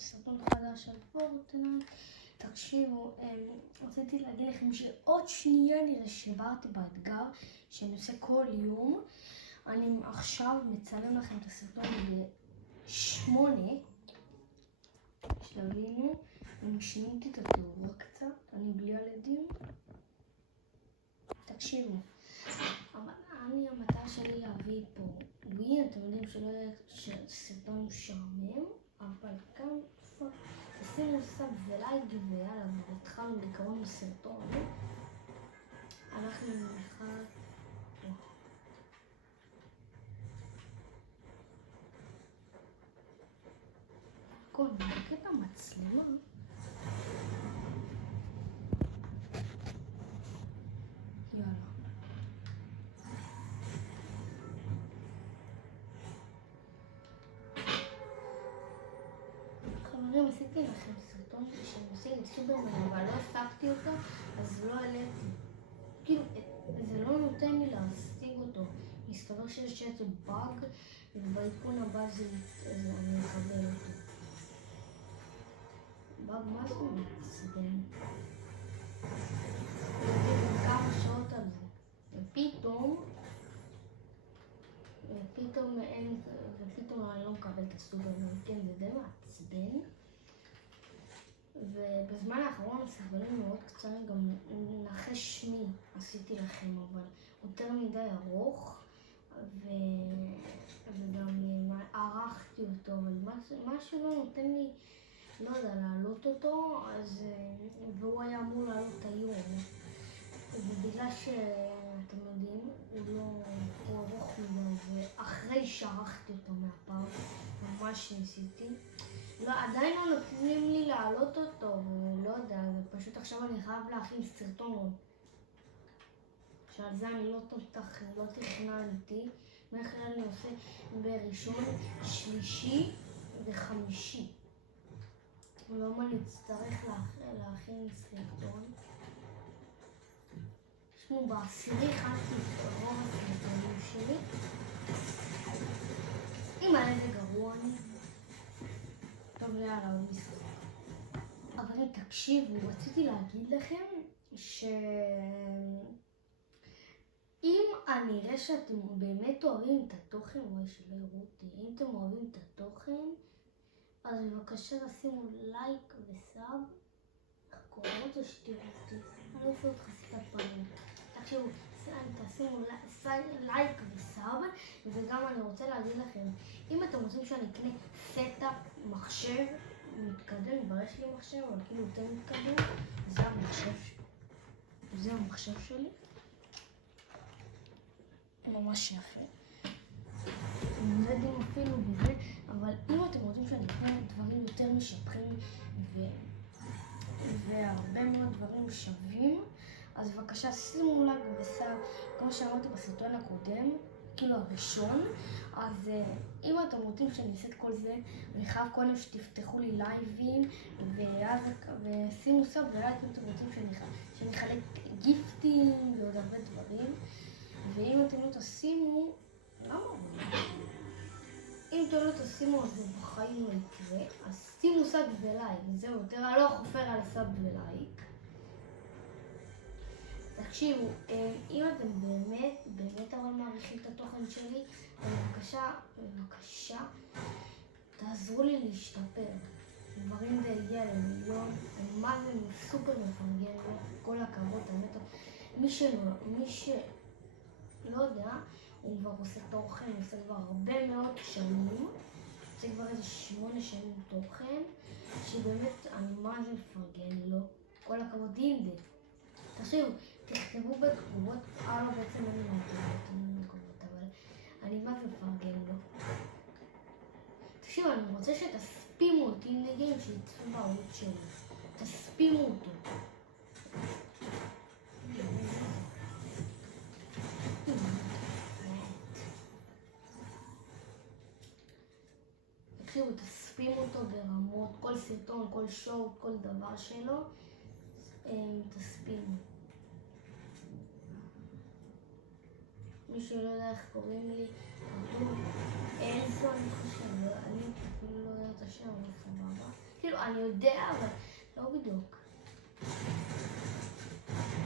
סרטון חדש על פורטנייט. תקשיבו, רציתי להגיד לכם שעוד שנייה נראה שברתי באתגר שאני עושה כל יום. אני עכשיו מצלם לכם את הסרטון ב8. שתבינו, אני שיניתי את התאורה קצת, אני בלי ילדים. תקשיבו, המטרה שלי להביא פה אתם יודעים שלא יהיה סרטון משעמם, אבל גם תשימו סאב ולייק ויאללה, והתחלנו בעיקרון בסרטון. אנחנו נלחץ הכל, נבדוק את המצלמה. יאללה. חברים, עשיתי לכם סרטון שאני עושה את סופרמן, אבל לא הפקתי אותו, אז לא העליתי. כאילו, זה לא נותן לי להשיג אותו. מסתבר שיש איזה באג, ובעדכון הבא אני אקבל אותו. באג מה זה מעצבן? כמה שעות על זה. ופתאום אני לא מקבל את הסופרמן, כן, זה די מעצבן. ובזמן האחרון הסרטונים מאוד קצרים, גם נחש שמי עשיתי לכם, אבל יותר מדי ארוך, וגם ערכתי אותו, אבל משהו לא נותן לי, לא יודע, להעלות אותו, והוא היה אמור לעלות היום. ובגלל שאתם יודעים, הוא ארוך מדי, ואחרי שערכתי אותו מהפעם, ממש ניסיתי. לא, עדיין לא נותנים לי להעלות אותו, ולא יודע, ופשוט עכשיו אני חייב להכין סרטון. שעל זה אני לא תכננתי. בדרך כלל אני עושה בראשון, שלישי וחמישי. ולמה אני אצטרך להכין סרטון. אנחנו בעשירי הכנתי את רוב הסרטונים שלי. אם היה איזה גרוע אני. טוב, יאללה, עוד משחק. אבל תקשיבו, רציתי להגיד לכם אם אני אראה שאתם באמת אוהבים את התוכן, אולי שלא יראו אותי, אם אתם אוהבים את התוכן, אז בבקשה תשימו לייק וסאב. איך קוראים את זה שתראו אותי? אני לא אעשה אותך סתם פעמים. תקשיבו, תשימו לייק וסאב, וגם אני רוצה להגיד לכם, אם אתם רוצים שאני אקנה סטאפ מחשב מתקדם, כבר יש לי מחשב, אבל כאילו יותר מתקדם, זה המחשב שלי. ממש יפה. אני לא יודעים אפילו בזה, אבל אם אתם רוצים שאני אקנה דברים יותר משפחים והרבה מאוד דברים שווים, אז בבקשה שימו לייק וסאב, כמו שאמרתי בסרטון הקודם, כאילו הראשון. אז אם אתם רוצים שאני אעשה את כל זה, אני חייב קודם שתפתחו לי לייבים, ושימו סאב ולייק אם אתם רוצים שאני אחלק גיפטים ועוד הרבה דברים. ואם אתם לא תשימו, למה? אם אתם לא תשימו, אז זה בחיים לא יקרה. אז שימו סאב ולייק, זהו, יותר אני לא חופר על סאב ולייק. תקשיבו, אם אתם באמת אבל מעריכים את התוכן שלי, אז בבקשה, תעזרו לי להשתפר. דברים זה הגיע למיליון, מה זה סופר מפנגן לו, כל הכבוד, האמת. מי שלא יודע, הוא כבר עושה תוכן, הוא עושה כבר הרבה מאוד שנים, עושה כבר איזה 8 שנים תוכן, שבאמת אני מה זה מפרגן לו, כל הכבוד אינדה. תקשיבו, תכתבו בתגובות, לא בעצם אין לי תגובות, אבל אני מה זה מפרגן לו. תקשיבו, אני רוצה שתספימו אותי נגעים שיצפו בערוץ שלי. תספימו אותו. תקשיבו, תספימו אותו ברמות, כל סרטון, כל שואו, כל דבר שלו, תספימו. מי שלא יודע איך קוראים לי, כתוב אלזו, אני חושב, אני אפילו לא יודע את השם, אבל סבבה. אני יודע, אבל לא בדיוק.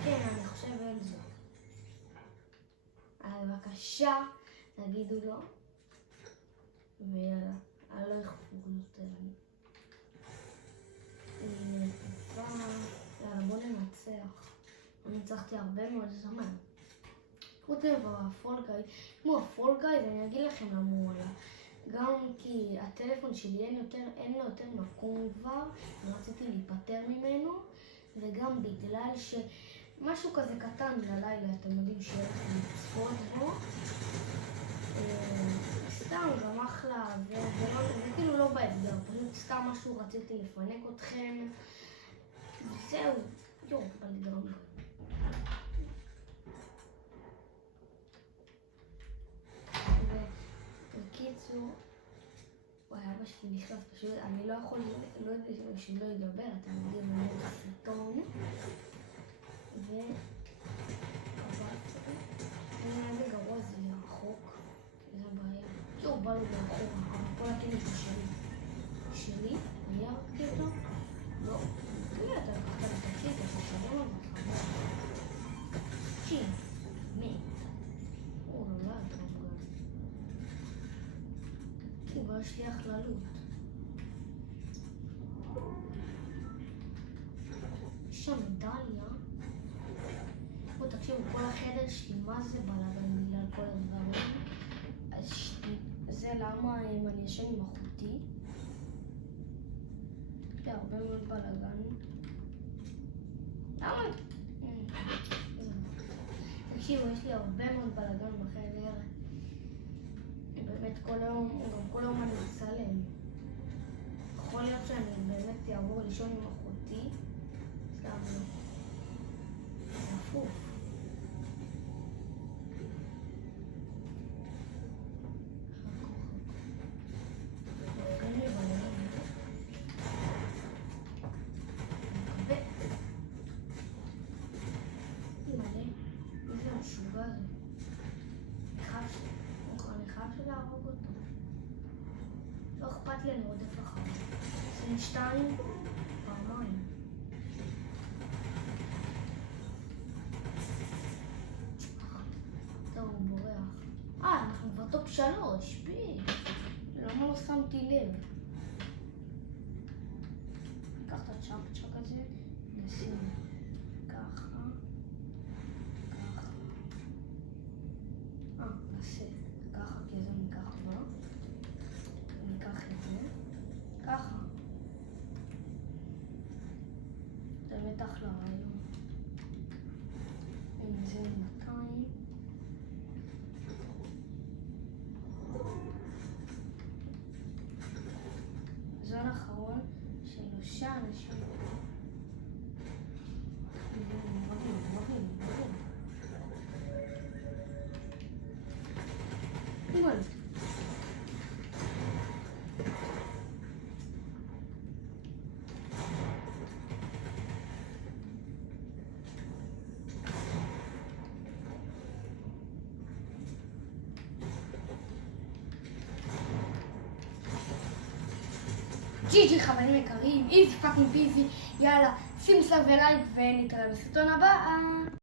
כן, אני חושב אנזו. אז בבקשה, תגידו לו. ויאללה, אני לא יכפו יותר. יאללה, בוא ננצח. אני ניצחתי הרבה מאוד זמן. חוץ מהפול גאי, כמו הפול גאי, ואני אגיד לכם למה הוא עלה. גם כי הטלפון שלי אין לו יותר מקום כבר, ורציתי להיפטר ממנו, וגם בגלל שמשהו כזה קטן ללילה, אתם יודעים שהולך לצפות בו. סתם, גם אחלה, זה כאילו לא באתגר, פשוט סתם משהו רציתי לפנק אתכם, וזהו, בלגרם. בקיצור, וואי, אבא שלי נכנס פשוט, אני לא יכול, לא יודע שלא ידבר, אתם יודעים, אני לא בסרטון, זה גרוע, זה רחוק, זה בעיה. בא לו מאחורה, אבל כל הכנס שלי, אני הרגתי אותו? לא. תראה, אתה לקחת לתקשיב, אתה שווה לו מתחבר. תקשיב, מי? לא, אתה מוגן. כבר יש לי הכללות. יש שם מדליה. בוא תקשיבו, כל החדר שלי, מה זה בלגן בגלל כל הדברים? אז זה למה אם אני ישן עם אחותי. יש לי הרבה מאוד בלגן. למה? תקשיבו, יש לי הרבה מאוד בלגן בחדר. באמת כל היום אני מצלם. יכול להיות שאני באמת אעבור לישון עם אחותי. סתם לא. זה הפוך. לא אכפת לי, אני רודף אחריו. 22 פעמיים. טוב, הוא בורח. אנחנו כבר טופ 3, פי. למה לא שמתי לב? ניקח את הצ'אק הזה, נשים ככה, ככה. נעשה ככה, כי זה ניקח כבר. ניקח את זה, ככה. זה בטח לא רעיון. הנה זה 200. זון אחרון של 3 אנשים. אימאל. GG חברים יקרים, איזי פאקינג ביזי, יאללה, שימו סאב ולייק ונתראה בסרטון הבא.